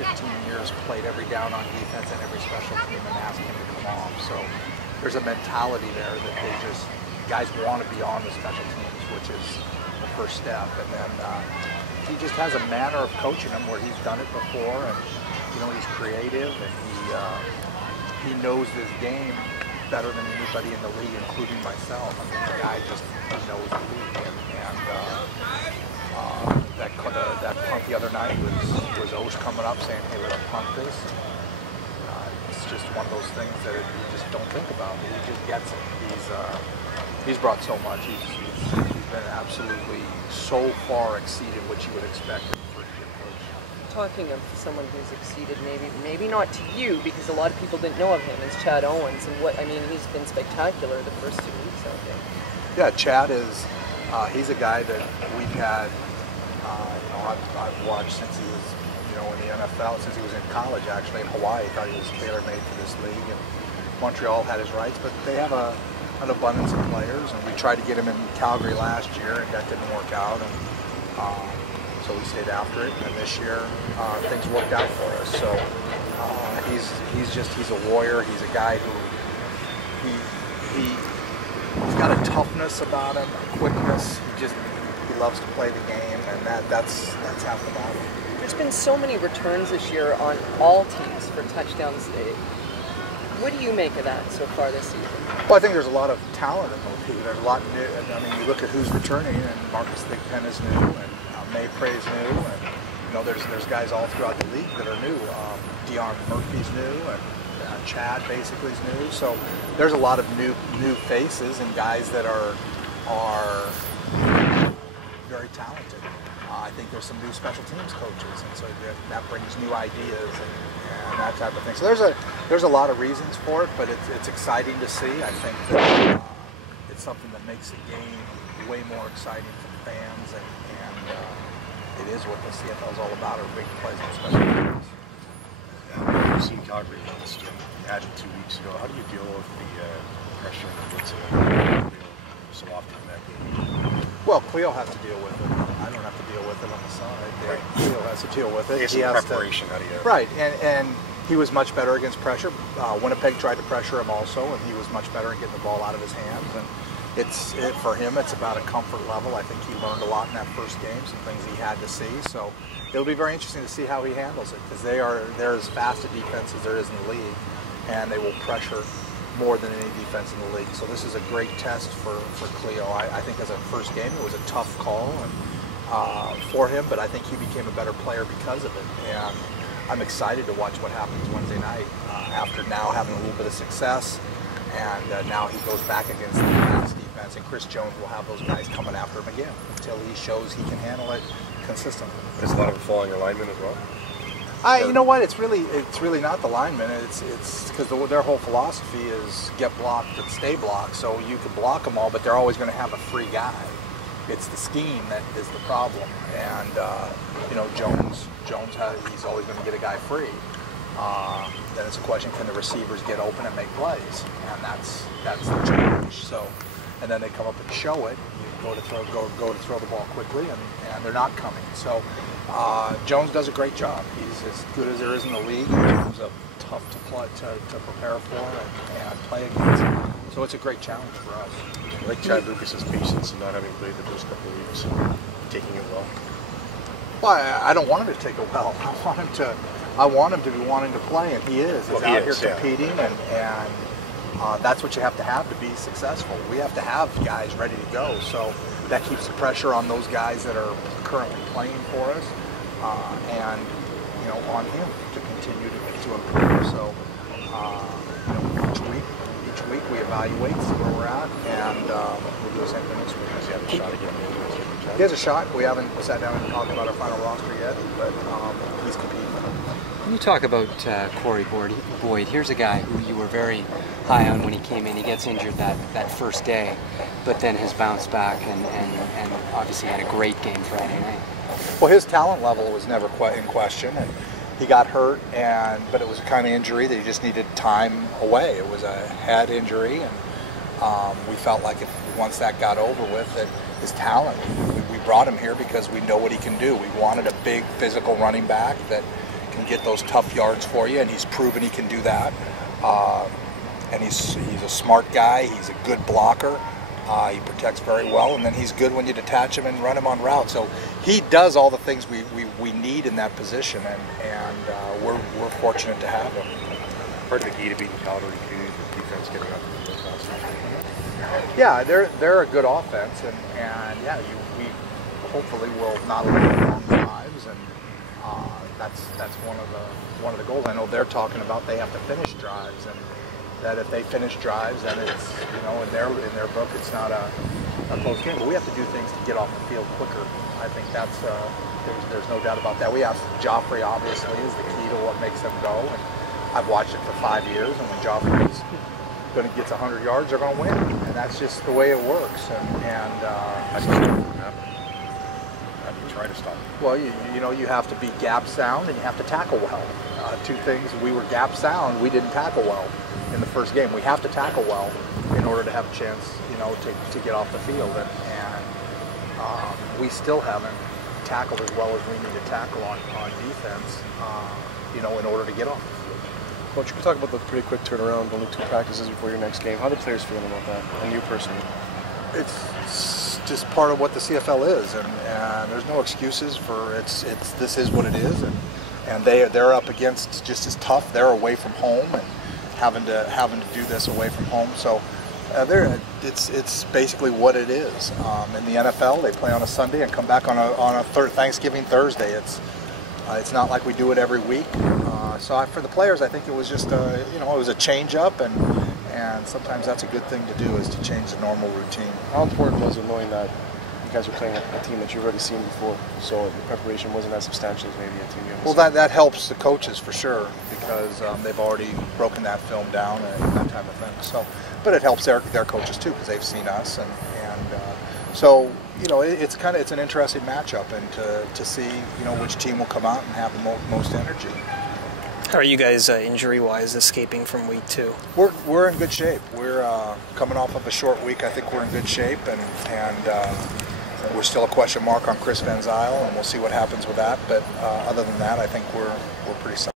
15 years played every down on defense and every special team and asked him to come off. So there's a mentality there that guys want to be on the special teams, which is the first step. And then he just has a manner of coaching them where he's done it before, and he's creative, and he knows this game better than anybody in the league, including myself. I mean, the guy just knows the league, and that punt the other night was Osh coming up saying, "Hey, let's punt this." It's just one of those things that you just don't think about. He just gets it. He's brought so much. He's been absolutely so far exceeded what you would expect in a first-year coach. Talking of someone who's exceeded, maybe not to you, because a lot of people didn't know of him, is Chad Owens, and he's been spectacular the first 2 weeks out there. Yeah, Chad is. He's a guy that we've had. I've watched since he was, in the NFL, since he was in college actually in Hawaii. Thought he was tailor-made for this league, and Montreal had his rights, but they have an abundance of players, and we tried to get him in Calgary last year, and that didn't work out, and so we stayed after it. And this year, things worked out for us. So he's a warrior. He's a guy who he's got a toughness about him, a quickness. He loves to play the game, and that's half the battle. There's been so many returns this year on all teams for touchdowns. What do you make of that so far this season? Well, I think there's a lot of talent in those people. There's a lot new. I mean, you look at who's returning, and Marcus Thigpen is new, and Maypre is new, and there's guys all throughout the league that are new. Dion Murphy's new, and Chad basically is new. So there's a lot of new faces and guys that are very talented. I think there's some new special teams coaches, and so that brings new ideas and that type of thing. So there's a lot of reasons for it, but it's exciting to see. I think that it's something that makes the game way more exciting for the fans, and it is what the CFL is all about, are big plays on special teams. You've seen Calgary once, Jim. You had it 2 weeks ago. How do you deal with the pressure and the blitz so often in that game? Well, Cleo has to deal with it. I don't have to deal with it on the side. Right. Cleo has to deal with it. He has preparation. How do you? Right, and he was much better against pressure. Winnipeg tried to pressure him also, and he was much better at getting the ball out of his hands. And for him, it's about a comfort level. I think he learned a lot in that first game, some things he had to see. So it'll be very interesting to see how he handles it, because they're as fast a defense as there is in the league, and they will pressure more than any defense in the league. So this is a great test for Cleo. I think as a first game, it was a tough call for him, but I think he became a better player because of it. And I'm excited to watch what happens Wednesday night after now having a little bit of success, and now he goes back against the fast defense, and Chris Jones will have those guys coming after him again until he shows he can handle it consistently. Is a lot of it falling your linemen as well? You know what? It's really not the linemen. It's because their whole philosophy is get blocked and stay blocked. So you can block them all, but they're always going to have a free guy. It's the scheme that is the problem. And Jones he's always going to get a guy free. Then it's a question: can the receivers get open and make plays? And that's the challenge. So, and then they come up and show it. You go to throw the ball quickly, and they're not coming. So. Jones does a great job. He's as good as there is in the league in terms of tough to prepare for and play against. So it's a great challenge for us. I like Chad Lucas's patience and not having played the first couple of weeks, taking it well. Well, I don't want him to take it well. I want him to be wanting to play, and he is. He's out here competing, and that's what you have to be successful. We have to have guys ready to go. So that keeps the pressure on those guys that are currently playing for us, and on him to continue to improve. So each week we evaluate, see where we're at, and we'll do the same thing this week. Does he have a shot again? He has a shot. We haven't sat down and talked about our final roster yet, but he's competing. When you talk about Corey Boyd, here's a guy who you were very high on when he came in. He gets injured that first day, but then has bounced back and obviously had a great game Friday night. Well, his talent level was never in question, and he got hurt, but it was a kind of injury that he just needed time away. It was a head injury, and we felt like once that got over with, that his talent, we brought him here because we know what he can do. We wanted a big physical running back that can get those tough yards for you, and he's proven he can do that. And he's a smart guy. He's a good blocker. He protects very well, and then he's good when you detach him and run him on route. So he does all the things we need in that position, and we're fortunate to have him. Part of the key to beating Calgary too, the defense getting up the field fast. Yeah, they're a good offense, and yeah, we hopefully will not let long drives, and that's one of the goals. I know they're talking about they have to finish drives, and that if they finish drives, then it's, you know, in their book it's not a close game. But we have to do things to get off the field quicker. I think that's there's no doubt about that. We have Joffrey obviously is the key to what makes them go. And I've watched it for 5 years, and when Joffrey's going to get 100 yards, they're going to win, and that's just the way it works. How do you try to stop it? Well, you know, you have to be gap sound, and you have to tackle well. Two things: we were gap sound, we didn't tackle well in the first game. We have to tackle well in order to have a chance, you know, to get off the field, and we still haven't tackled as well as we need to tackle on defense, you know, in order to get off the field. Coach, you can talk about the pretty quick turnaround, only 2 practices before your next game. How are the players feeling about that, and you personally? It's just part of what the CFL is, and there's no excuses for this is what it is, and they're up against just as tough. They're away from home and having to do this away from home. So it's basically what it is. In the NFL, they play on a Sunday and come back on a Thanksgiving Thursday. It's not like we do it every week. So for the players, I think it was just it was a change up, and sometimes that's a good thing to do, is to change the normal routine. How important was it knowing that you guys were playing a team that you've already seen before, so the preparation wasn't as substantial as maybe a team you haven't Well, seen? that helps the coaches for sure, because they've already broken that film down and that type of thing. So, but it helps their coaches too, because they've seen us, and so you know, it's an interesting matchup, and to see, you know, which team will come out and have the most energy. How are you guys injury-wise escaping from week 2? We're in good shape. We're coming off of a short week. I think we're in good shape, and we're still a question mark on Chris Van Zyl, and we'll see what happens with that. But other than that, I think we're pretty solid.